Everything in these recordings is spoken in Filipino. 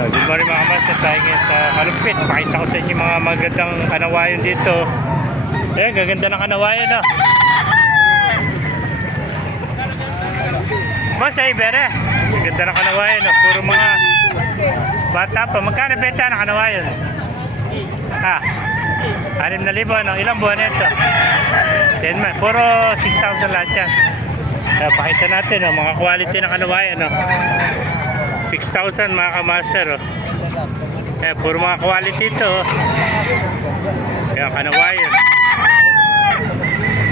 Good morning mga master, tayo ngayon sa Kalumpit. Pakita ko sa inyo mga magandang kanawayon dito. Ayan, gaganda ng kanawayon, no? Mas ay bere, gaganda ng kanawayon, no? Puro mga bata pa. Magkano benta ng kanawayon? 6,000, no? Ilang buwan ito? 10 months. Puro 6,000 lahat yan. Pakita natin, no? Mga quality ng kanawayon, no? 6,000 mga kamaster, oh. Puro mga quality ito, oh. Kaya kanawayan,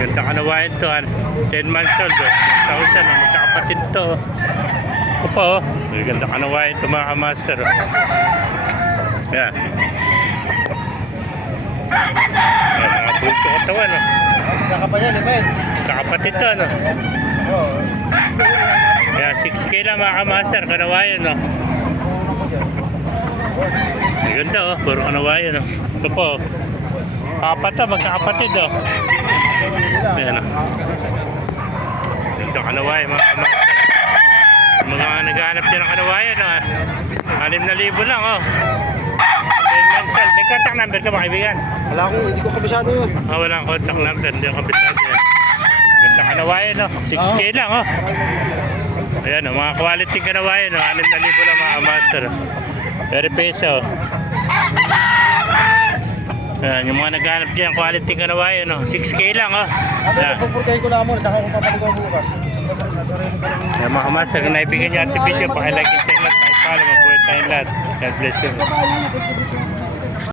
ganda kanawayan to, 10 months old, oh. 6,000, oh. Magkakapatid to, oh. Opo, oh. Ganda kanawayan to mga kamaster, oh. Yan mga bulto katawan, oh. Kakapatid to, ano. Kaya 6K lang mga kamaster, kanawayan, no? Maganda, oh, puro kanawayan, no? Ito po, magkakapatid, oh. Ayan, oh. Ganda kanawayan mga kamaster. Mga naghahanap din ng kanawayan, no? 6,000 lang, oh. 10 months old. May contact number ka ba, kaibigan? Wala akong, hindi ko kabisado yun. Walang contact number, hindi ko kabisado yan. Ganda kanawayan, no? 6K lang, oh. Ayan, oh, mga quality kanawayan, no? 6,000 lang mga master. Very peso. Ayan, yung mga naghanap dyan, quality kanawayan, no? 6K lang, oh. Pupurkahin ko lang muna, tsaka kung papaligaw bukas. Ayan, mga master, kung naibigyan nyo ating video, pakilike and share lang. Follow, mabuhay tayong lahat. God bless you.